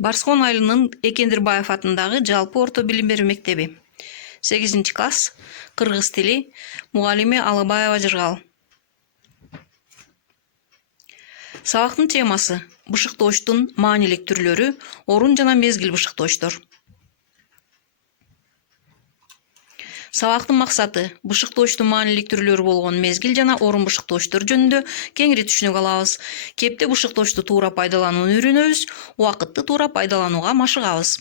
Барскон айылынын Экендирбаев атындагы жалпы орто билим берүү мектеби. 8-класс, кыргыз тили, мугалими Алыбаева Жыргал. Сабактын темасы бышыктооштун маанилик түрлөрү, орун жана мезгил бышыктооштор. Сабактын максаты бышыктооштун маанилик түрлөрү болгон мезгил жана орун бышыктооштор жөнүндө кеңири түшүнүк алабыз. Кепте бышыктоошту туура пайдаланууну үйрөнөбүз, убакытты туура пайдаланууга машыгабыз.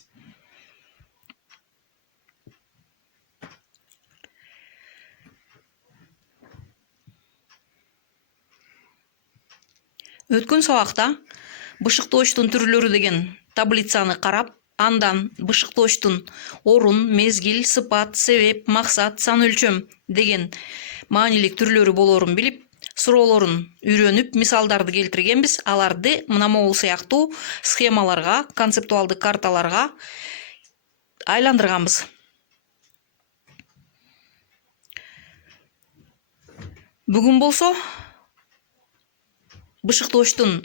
Өткөн сабакта бышыктооштун түрлөрү деген таблицаны карап, андан бышыктооштун орун, мезгил, сыпат, себеп, максат, сан өлчөм деген маанилик түрлөрү болорун билип, суроолорун үйрөнүп, мисалдарды келтиргенбиз. Аларды мына могул сыяктуу схемаларга, концептуалдык карталарга айландырганбыз. Бүгүн болсо бышыктооштун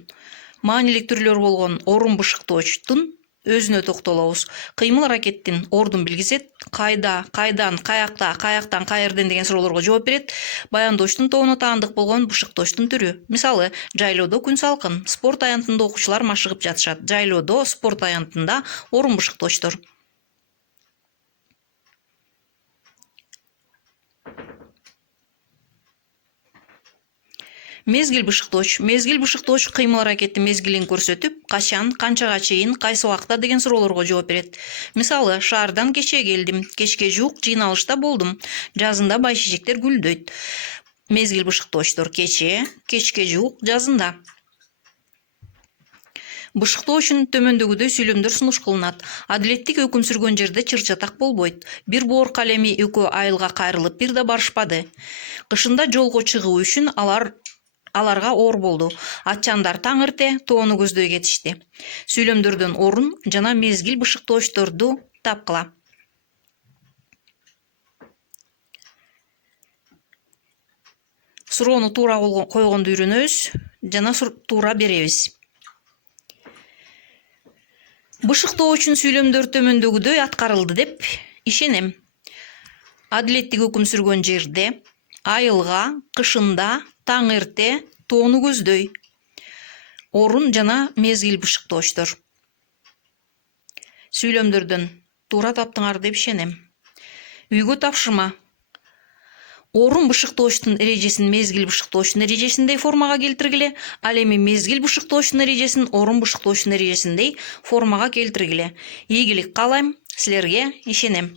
маанилик түрлөрү болгон орун бышыктооштун өзүнө токтолобуз. Кыймыл аракеттин ордун билгизет, кайда, кайдан, каякта, каяктан, каерден деген суроолорго жооп берет. Баяндооштун тобуна таандык болгон бышыктооштун түрү. Мисалы, жайлоодо күн салкын, спорт аянтында окуучулар машыгып жатышат. Жайлоодо, спорт аянтында орун бышыктооштор. Мезгил бышыктооч. Мезгил бышыктооч кыймыл аракеттин мезгилин көрсөтүп, качан, канчага чейин, кайсы убакта деген суроолорго жооп берет. Мисалы, шаардан кече келдим, кечке жуук жыйналышта болдум, жазында байшешектер гүлдөйт. Мезгил бышыктоочтор кече, кечке жуук, жазында. Бышыктоо үчүн төмөндөгүдөй сүйлөмдөр сунуш кылынат. Адилеттик өкүм сүргөн жерде чыр-чатак болбойт. Бир боор калеми экөө айылга кайрылып бир да барышпады. Кышында жолго чыгуу үчүн аларга оор болду. Атчандар таң эрте тоону көздөй кетишти. Сүйлөмдөрдөн орун жана мезгил бышыктоочторду тапкыла. Суроону туура койгонду үйрөнөбүз жана туура беребиз. Бышыктоо үчүн сүйлөмдөр төмөндөгүдөй аткарылды деп ишенем. Адилеттик өкүм сүргөн жерде, айылга, кышында, таң эрте, тоону көздөй. Орун жана мезгил бышыктоочтор. Сүйлөмдөрдөн туура таптыңар деп ишенем. Үйгө тапшырма. Орун бышыктооштун эрежесин мезгил бышыктооштун эрежесиндей формага келтиргиле. Ал эми мезгил бышыктооштун эрежесин орун бышыктооштун эрежесиндей формага келтиргиле. Ийгилик каалайм, силерге ишенем.